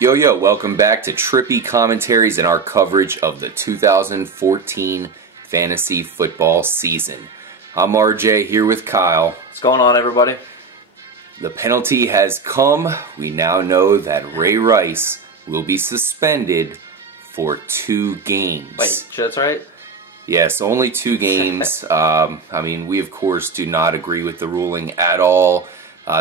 Yo, yo, welcome back to Trippy Commentaries and our coverage of the 2014 fantasy football season. I'm RJ here with Kyle. What's going on, everybody? The penalty has come. We now know that Ray Rice will be suspended for 2 games. Wait, that's right? Yes, only 2 games. I mean, we of course do not agree with the ruling at all.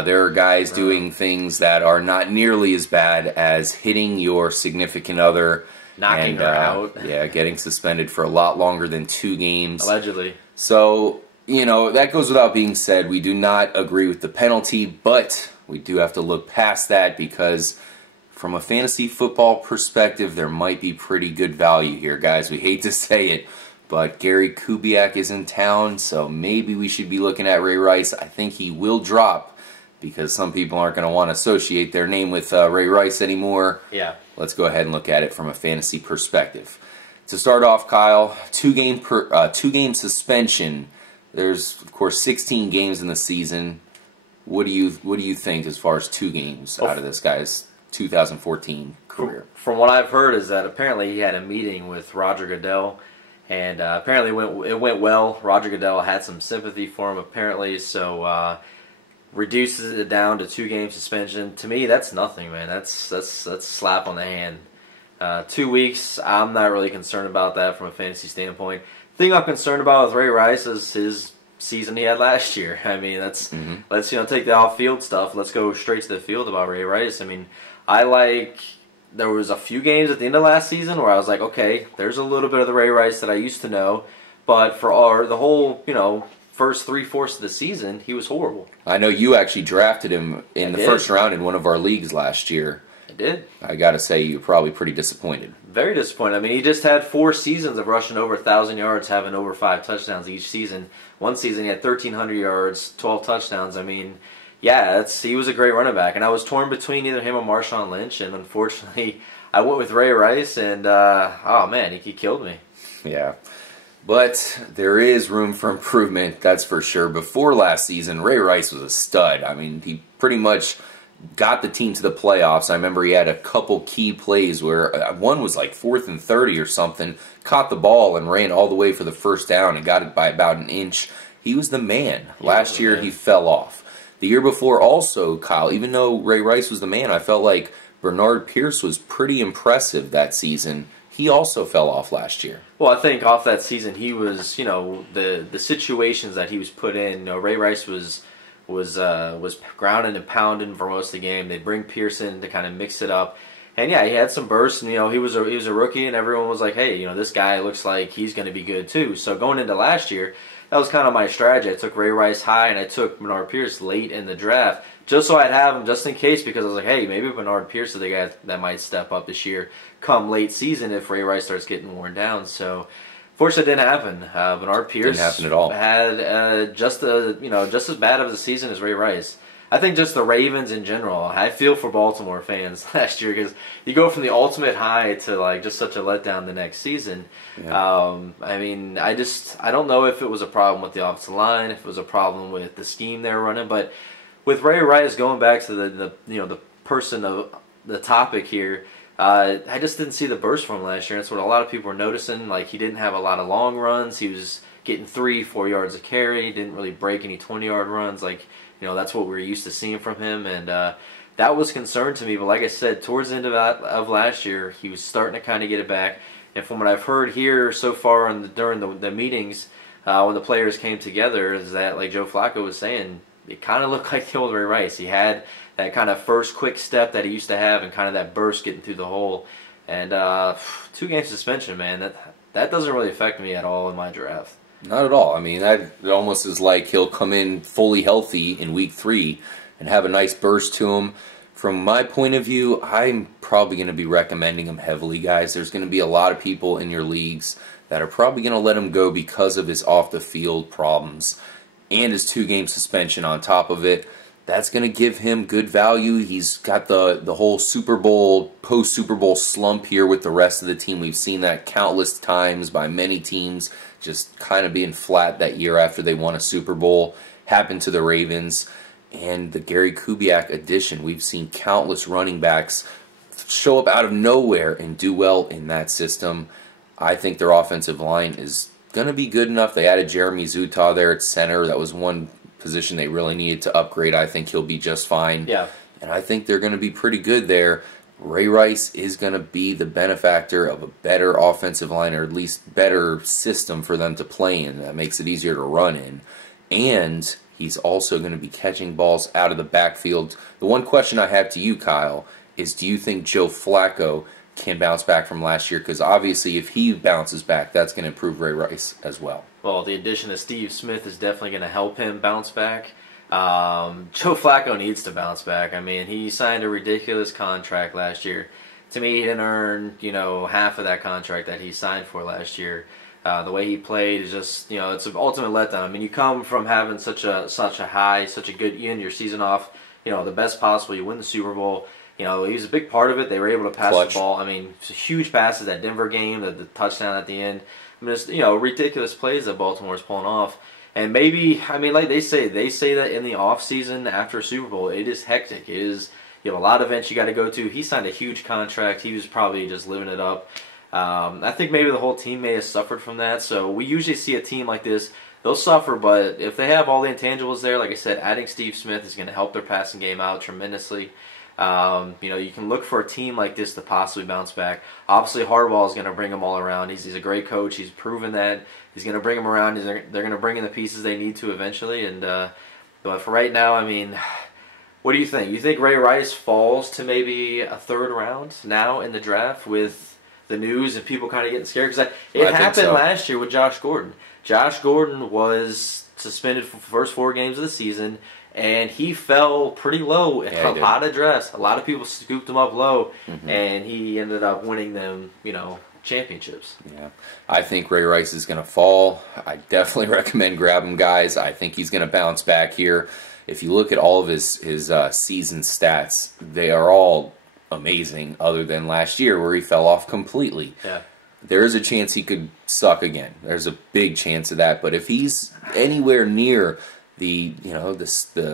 There are guys doing things that are not nearly as bad as hitting your significant other. Knocking her out. Yeah, getting suspended for a lot longer than 2 games. Allegedly. So, you know, that goes without being said. We do not agree with the penalty, but we do have to look past that because from a fantasy football perspective, there might be pretty good value here, guys. We hate to say it, but Gary Kubiak is in town, so maybe we should be looking at Ray Rice. I think he will drop, because some people aren't going to want to associate their name with Ray Rice anymore. Yeah. Let's go ahead and look at it from a fantasy perspective. To start off, Kyle, 2-game suspension. There's of course 16 games in the season. What do you think as far as 2 games out of this guy's 2014 career? From what I've heard is that apparently he had a meeting with Roger Goodell, and apparently it went well. Roger Goodell had some sympathy for him apparently, so. Reduces it down to 2-game suspension. To me, that's nothing, man. That's a slap on the hand. 2 weeks, I'm not really concerned about that from a fantasy standpoint. The thing I'm concerned about with Ray Rice is his season he had last year. I mean, let's take the off-field stuff. Let's go straight to the field about Ray Rice. I mean, there was a few games at the end of last season where I was like, okay, there's a little bit of the Ray Rice that I used to know, but for the whole, first 3/4 of the season, he was horrible. I know you actually drafted him in the first round in one of our leagues last year. I did. I got to say, you're probably pretty disappointed. Very disappointed. I mean, he just had 4 seasons of rushing over 1,000 yards, having over 5 touchdowns each season. One season he had 1,300 yards, 12 touchdowns. I mean, yeah, he was a great running back. And I was torn between either him or Marshawn Lynch, and unfortunately, I went with Ray Rice, and oh man, he killed me. Yeah. But there is room for improvement, that's for sure. Before last season, Ray Rice was a stud. I mean, he pretty much got the team to the playoffs. I remember he had a couple key plays where one was like 4th and 30 or something, caught the ball and ran all the way for the first down and got it by about an inch. He was the man. Last year, he fell off. The year before also, Kyle, even though Ray Rice was the man, I felt like Bernard Pierce was pretty impressive that season. He also fell off last year. Well, I think off that season, he was, the situations that he was put in. Ray Rice was grounding and pounding for most of the game. They'd bring Pierce in to kind of mix it up, and yeah, he had some bursts. And he was a rookie, and everyone was like, hey, this guy looks like he's going to be good too. So going into last year, that was kind of my strategy. I took Ray Rice high, and I took Bernard Pierce late in the draft, just so I'd have him just in case, because I was like, hey, maybe Bernard Pierce is the guy that might step up this year come late season if Ray Rice starts getting worn down. So, fortunately, it didn't happen. Bernard Pierce didn't happen at all. Had just as bad of a season as Ray Rice. I think just the Ravens in general. I feel for Baltimore fans last year because you go from the ultimate high to like just such a letdown the next season. Yeah. I mean, I don't know if it was a problem with the offensive line, if it was a problem with the scheme they were running, but with Ray Rice, going back to the person of the topic here, I just didn't see the burst from him last year. That's what a lot of people were noticing. Like, he didn't have a lot of long runs. He was getting 3-4 yards a carry. He didn't really break any 20-yard runs. Like, that's what we were used to seeing from him, and that was concern to me. But like I said, towards the end of last year, he was starting to kind of get it back. And from what I've heard here so far during the meetings, when the players came together, is that, like Joe Flacco was saying, it kind of looked like the old Ray Rice. He had that kind of first quick step that he used to have, and kind of that burst getting through the hole. And 2-game suspension, man, that doesn't really affect me at all in my draft. Not at all. I mean, it almost is like he'll come in fully healthy in week 3 and have a nice burst to him. From my point of view, I'm probably going to be recommending him heavily, guys. There's going to be a lot of people in your leagues that are probably going to let him go because of his off-the-field problems and his 2-game suspension on top of it. That's going to give him good value. He's got the whole Super Bowl, post-Super Bowl slump here with the rest of the team. We've seen that countless times by many teams, just kind of being flat that year after they won a Super Bowl. Happened to the Ravens. And the Gary Kubiak addition. We've seen countless running backs show up out of nowhere and do well in that system. I think their offensive line is going to be good enough. They added Jeremy Zutaw there at center. That was one position they really needed to upgrade. I think he'll be just fine. Yeah. And I think they're going to be pretty good there. Ray Rice is going to be the benefactor of a better offensive line, or at least better system for them to play in. That makes it easier to run in. And he's also going to be catching balls out of the backfield. The one question I have to you, Kyle, is do you think Joe Flacco can bounce back from last year? Because obviously if he bounces back, that's going to improve Ray Rice as well. Well, the addition of Steve Smith is definitely going to help him bounce back. Joe Flacco needs to bounce back. I mean, he signed a ridiculous contract last year. To me, he didn't earn, half of that contract that he signed for last year. The way he played is just, it's an ultimate letdown. I mean, you come from having such a high, such a good, you end your season off, the best possible. You win the Super Bowl. He was a big part of it. They were able to pass the ball. I mean, it's huge passes, that Denver game, the touchdown at the end. I mean, it's, ridiculous plays that Baltimore's pulling off. And maybe, I mean, like they say that in the offseason after a Super Bowl, it is hectic. It is, you have a lot of events you got to go to. He signed a huge contract. He was probably just living it up. I think maybe the whole team may have suffered from that. So we usually see a team like this, they'll suffer, but if they have all the intangibles there, like I said, adding Steve Smith is going to help their passing game out tremendously. You can look for a team like this to possibly bounce back. Obviously, Harbaugh is going to bring them all around. He's a great coach. He's proven that. He's going to bring them around. They're going to bring in the pieces they need to eventually. And but for right now, I mean, what do you think? You think Ray Rice falls to maybe a third round now in the draft with the news and people kind of getting scared? Because it happened last year with Josh Gordon. Josh Gordon was suspended for the first 4 games of the season. And he fell pretty low in a lot of drafts. A lot of people scooped him up low, and he ended up winning them, championships. Yeah, I think Ray Rice is going to fall. I definitely recommend grab him, guys. I think he's going to bounce back here. If you look at all of his season stats, they are all amazing, other than last year where he fell off completely. Yeah. There is a chance he could suck again. There's a big chance of that. But if he's anywhere near the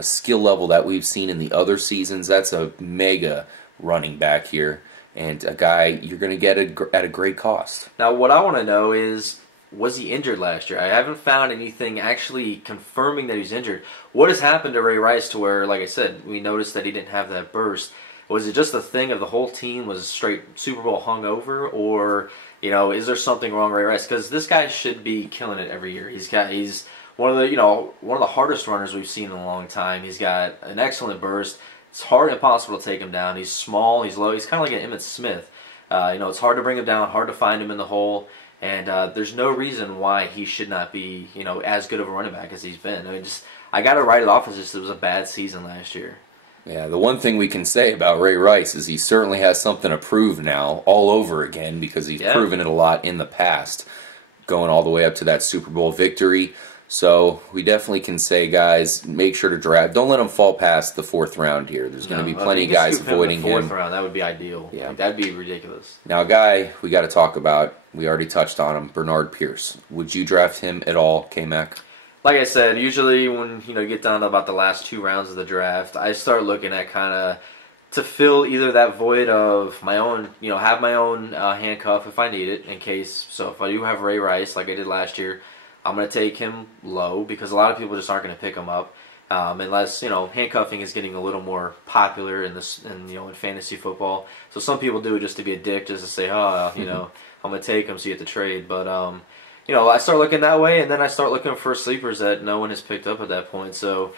skill level that we've seen in the other seasons, that's a mega running back here, and a guy you're going to get at a great cost. Now, what I want to know is, was he injured last year? I haven't found anything actually confirming that he's injured. What has happened to Ray Rice to where, like I said, we noticed that he didn't have that burst? Was it just a thing of the whole team was straight Super Bowl hungover, or is there something wrong with Ray Rice? Because this guy should be killing it every year. He's one of the hardest runners we've seen in a long time. He's got an excellent burst. It's hard and impossible to take him down. He's small. He's low. He's kind of like an Emmitt Smith. It's hard to bring him down, hard to find him in the hole. And there's no reason why he should not be, as good of a running back as he's been. I mean, I got to write it off as just it was a bad season last year. Yeah, the one thing we can say about Ray Rice is he certainly has something to prove now all over again, because he's proven it a lot in the past, going all the way up to that Super Bowl victory. So we definitely can say, guys, make sure to draft. Don't let him fall past the 4th round here. There's going to be plenty of guys avoiding him. 4th round, that would be ideal. Yeah, that'd be ridiculous. Now, a guy we got to talk about. We already touched on him, Bernard Pierce. Would you draft him at all, K-Mac? Like I said, usually when you get down to about the last 2 rounds of the draft, I start looking at kind of to fill either that void of my own, have my own handcuff if I need it in case. So if I do have Ray Rice like I did last year, I'm going to take him low because a lot of people just aren't going to pick him up unless, handcuffing is getting a little more popular in fantasy football. So some people do it just to be a dick, just to say, I'm going to take him so you have to trade. But, I start looking that way, and then I start looking for sleepers that no one has picked up at that point. So,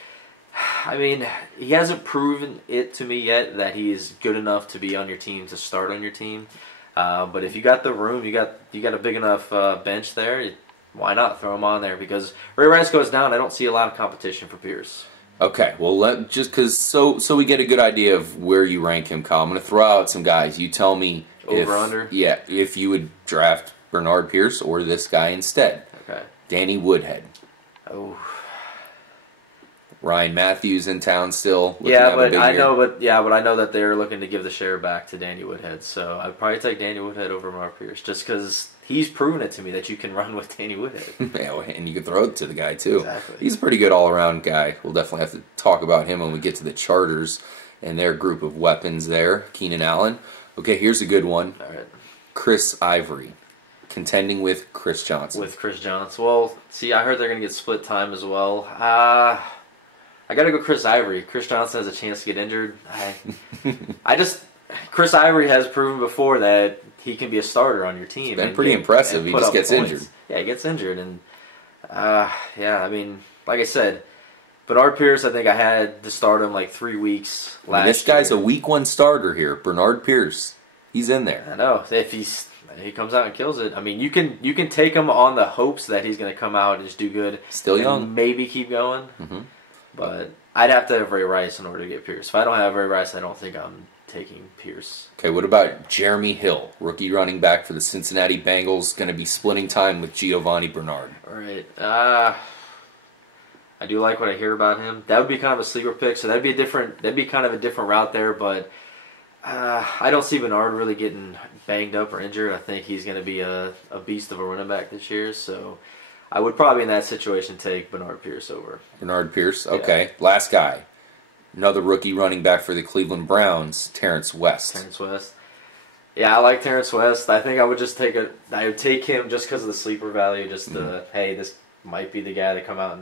I mean, he hasn't proven it to me yet that he is good enough to be on your team, to start on your team. But if you got the room, you got a big enough bench there, why not throw him on there? Because Ray Rice goes down, I don't see a lot of competition for Pierce. Okay, well, just because so we get a good idea of where you rank him, Kyle, I'm going to throw out some guys. You tell me over/under. Yeah, if you would draft Bernard Pierce or this guy instead. Okay. Danny Woodhead. Oh. Ryan Matthews in town still. But I know that they're looking to give the share back to Danny Woodhead. So I'd probably take Danny Woodhead over Bernard Pierce just because he's proven it to me that you can run with Danny Woodhead. Yeah, and you can throw it to the guy too. Exactly. He's a pretty good all-around guy. We'll definitely have to talk about him when we get to the Chargers and their group of weapons there. Keenan Allen. Okay, here's a good one. All right. Chris Ivory, contending with Chris Johnson. With Chris Johnson. Well, see, I heard they're going to get split time as well. I got to go Chris Ivory. Chris Johnson has a chance to get injured. Chris Ivory has proven before that he can be a starter on your team. It's been pretty impressive. He just gets injured. Yeah, he gets injured. And, yeah, I mean, like I said, Bernard Pierce, I think I had to start him like 3 weeks last year. This guy's a week 1 starter here. Bernard Pierce. He's in there. I know. If he comes out and kills it, I mean, you can take him on the hopes that he's going to come out and just do good. Still young. And maybe keep going. But I'd have to have Ray Rice in order to get Pierce. If I don't have Ray Rice, I don't think I'm taking Pierce. Okay, what about Jeremy Hill, rookie running back for the Cincinnati Bengals, going to be splitting time with Giovanni Bernard? All right. I do like what I hear about him. That would be kind of a sleeper pick, so that'd be kind of a different route there, but I don't see Bernard really getting banged up or injured. I think he's going to be a beast of a running back this year, so I would probably in that situation take Bernard Pierce over. Bernard Pierce, okay. Yeah. Last guy. Another rookie running back for the Cleveland Browns, Terrence West. Terrence West. Yeah, I like Terrence West. I think I would just I would take him just because of the sleeper value, just hey, this might be the guy to come out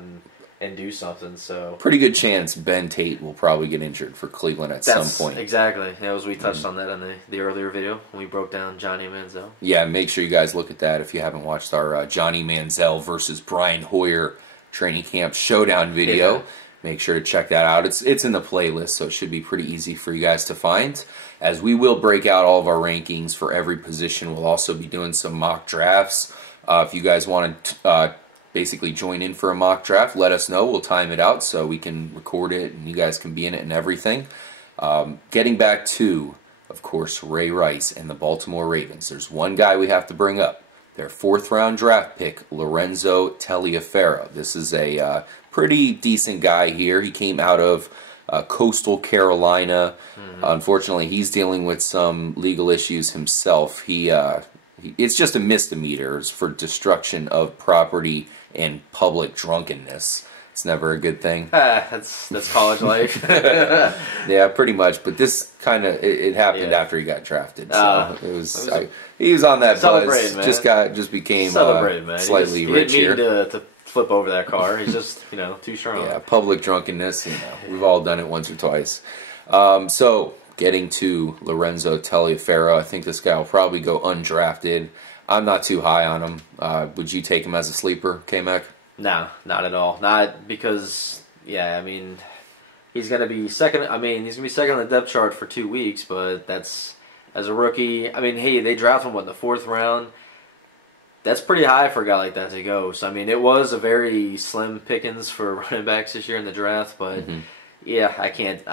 and do something. So pretty good chance Ben Tate will probably get injured for Cleveland at some point. Exactly. Yeah, as we touched on that in the earlier video when we broke down Johnny Manziel. Yeah, make sure you guys look at that if you haven't watched our Johnny Manziel versus Brian Hoyer training camp showdown video. Yeah. Make sure to check that out. It's in the playlist, so it should be pretty easy for you guys to find. As we will break out all of our rankings for every position, we'll also be doing some mock drafts. If you guys want to basically join in for a mock draft, let us know. We'll time it out so we can record it and you guys can be in it and everything. Getting back to, of course, Ray Rice and the Baltimore Ravens. There's one guy we have to bring up. Their 4th round draft pick, Lorenzo Taliaferro. This is a pretty decent guy here. He came out of Coastal Carolina. Unfortunately, he's dealing with some legal issues himself. It's just a misdemeanor for destruction of property and public drunkenness. It's never a good thing. That's college life. Yeah, pretty much. But this kind of it happened after he got drafted. So he was on that buzz. Man. Just became man. Slightly rich here. He didn't mean to flip over that car. He's just too strong. Yeah, public drunkenness. We've all done it once or twice. So getting to Lorenzo Taliaferro, I think this guy will probably go undrafted. I'm not too high on him. Would you take him as a sleeper, K-Mac? No, not at all. Not because, I mean, he's going to be second. I mean, he's going to be second on the depth chart for 2 weeks, but that's, as a rookie, I mean, hey, they drafted him, in the 4th round? That's pretty high for a guy like that to go. So, I mean, it was a very slim pickings for running backs this year in the draft, but, I can't.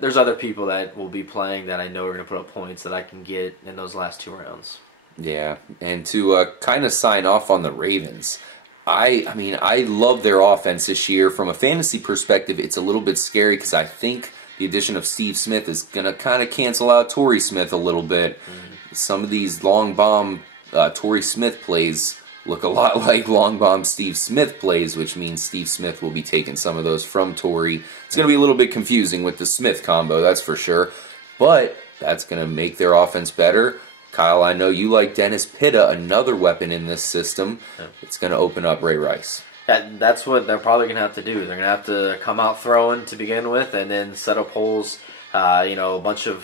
There's other people that will be playing that I know are going to put up points that I can get in those last 2 rounds. Yeah, and to kind of sign off on the Ravens, I mean, I love their offense this year. From a fantasy perspective, it's a little bit scary because I think the addition of Steve Smith is going to kind of cancel out Torrey Smith a little bit. Some of these long bomb Torrey Smith plays look a lot like long bomb Steve Smith plays, which means Steve Smith will be taking some of those from Torrey. It's going to be a little bit confusing with the Smith combo, that's for sure. But that's going to make their offense better. Kyle, I know you like Dennis Pitta, another weapon in this system. Yeah. It's going to open up Ray Rice. That's what they're probably going to have to do. They're going to have to come out throwing to begin with and then set up holes, a bunch of,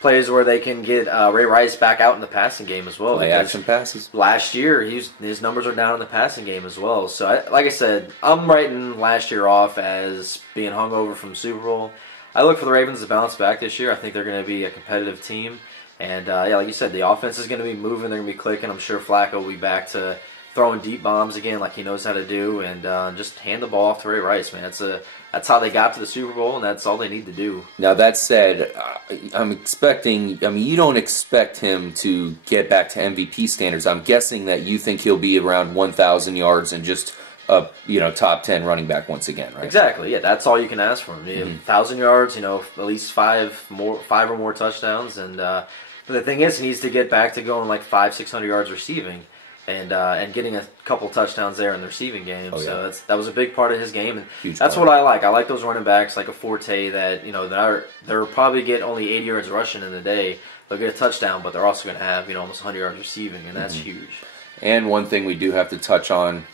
plays where they can get Ray Rice back out in the passing game as well. Play action passes. Last year, his numbers are down in the passing game as well. So, like I said, I'm writing last year off as being hungover from the Super Bowl. I look for the Ravens to bounce back this year. I think they're going to be a competitive team. And, like you said, the offense is going to be moving. They're going to be clicking. I'm sure Flacco will be back to throwing deep bombs again like he knows how to do. And just hand the ball off to Ray Rice, man. That's how they got to the Super Bowl, and that's all they need to do. Now, that said, I'm expecting, you don't expect him to get back to MVP standards. I'm guessing that you think he'll be around 1,000 yards and just a top 10 running back once again, right? Exactly. Yeah, that's all you can ask for him. 1,000 yards, at least five or more touchdowns, and but the thing is, he needs to get back to going like 500-600 yards receiving. and getting a couple touchdowns there in the receiving game. Oh, yeah. So that was a big part of his game, and Huge that's part. what I like. I like those running backs like a Forte that they're probably get only 80 yards rushing in the day. They'll get a touchdown, but they're also going to have almost 100 yards receiving, and that's huge. And one thing we do have to touch on,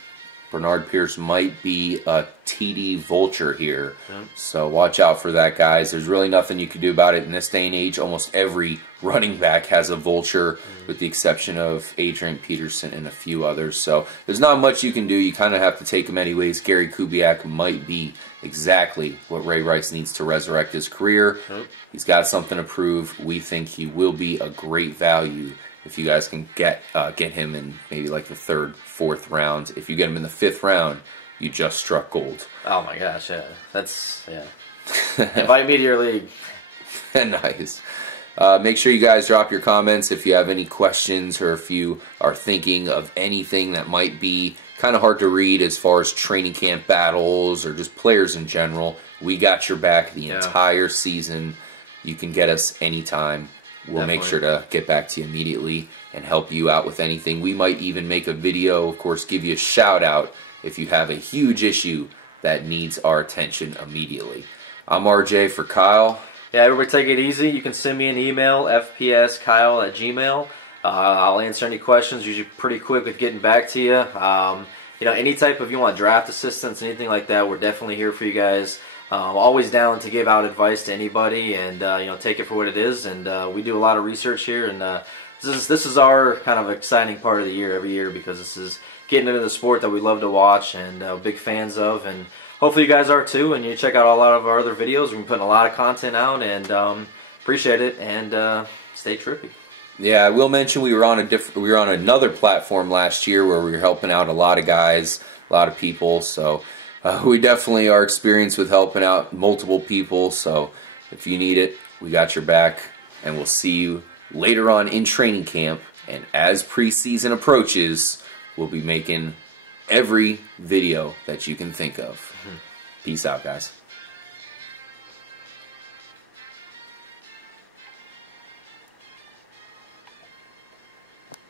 Bernard Pierce might be a TD vulture here. Yep. So watch out for that, guys. There's really nothing you can do about it in this day and age. Almost every running back has a vulture, with the exception of Adrian Peterson and a few others. So there's not much you can do. You kind of have to take him anyways. Gary Kubiak might be exactly what Ray Rice needs to resurrect his career. Yep. He's got something to prove. We think he will be a great value if you guys can get him in maybe like the 3rd, 4th round. If you get him in the 5th round, you just struck gold. Oh my gosh, yeah. Invite me to your league. Nice. Make sure you guys drop your comments if you have any questions, or if you are thinking of anything that might be kind of hard to read as far as training camp battles or just players in general. We got your back the entire season. You can get us anytime. We'll make sure to get back to you immediately and help you out with anything. We might even make a video, of course, give you a shout out if you have a huge issue that needs our attention immediately. I'm RJ for Kyle. Yeah, everybody take it easy. You can send me an email, fpskyle@gmail. I'll answer any questions, usually pretty quick with getting back to you. Any type of, you want draft assistance, anything like that, we're definitely here for you guys. Always down to give out advice to anybody, and take it for what it is. And we do a lot of research here, and this is our kind of exciting part of the year every year, because this is getting into the sport that we love to watch and big fans of, and hopefully you guys are too. And you check out a lot of our other videos. We've been putting a lot of content out, and appreciate it. And stay trippy. Yeah, I will mention we were on another platform last year where we were helping out a lot of guys, a lot of people. So we definitely are experienced with helping out multiple people. So if you need it, we got your back, and we'll see you later on in training camp. And as preseason approaches, we'll be making every video that you can think of. Peace out, guys.